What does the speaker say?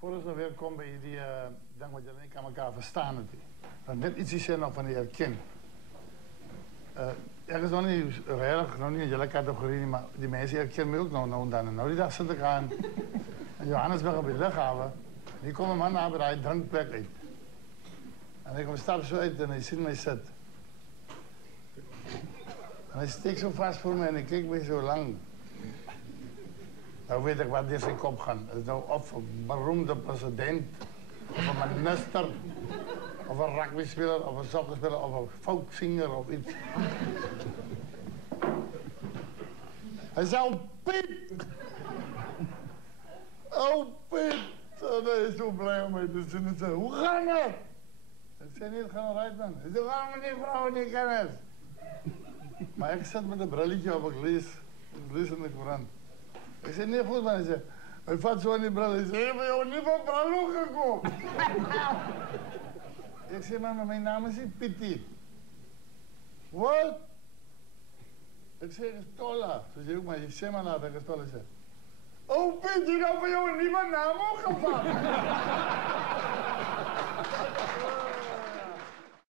Voordat we weer komen bij die denk wat je alleen aan elkaar verstaan het. Dat net iets is nog van die herken. Ergens nog niet erg, nog niet in jullie categorie, maar die mensen herkennen me ook nou en dan. En nou die dag zit ik aan. En Johannesburg op de luchthaven. Die komt een man naar bij hij drankplek uit. En ik kom stap zo uit en hij ziet mij zitten. En hij steekt zo vast voor me en ik kijk me zo lang. Nou weet ik wat in zijn kop gaat. Het is nou of een beroemde president, of een minister, of een rugbyspeler, of een sokkenspeler, of een folkzanger of iets. Hij zei, oh Piet! Oh Piet! En hij is zo blij om mij te zien en zei, hoe gaat het? Ik zei, niet, het gaat eruit man. Hij zei, waarom met die vrouw niet kennis? Maar ik zit met een brilletje op, ik lees in de Koran. Ik zei, nee goed man, hij zei, hij vat zo aan die bril. Hij zei, ik heb jou niet van Bralo gekomen. Ik zei, maar mijn naam is niet Pietie. Wat? Ik zei, gestolen. Ze zei ook, maar je zei maar later gestolen. Ze zei, oh Piet, je hebt van jou niet mijn naam opgevat.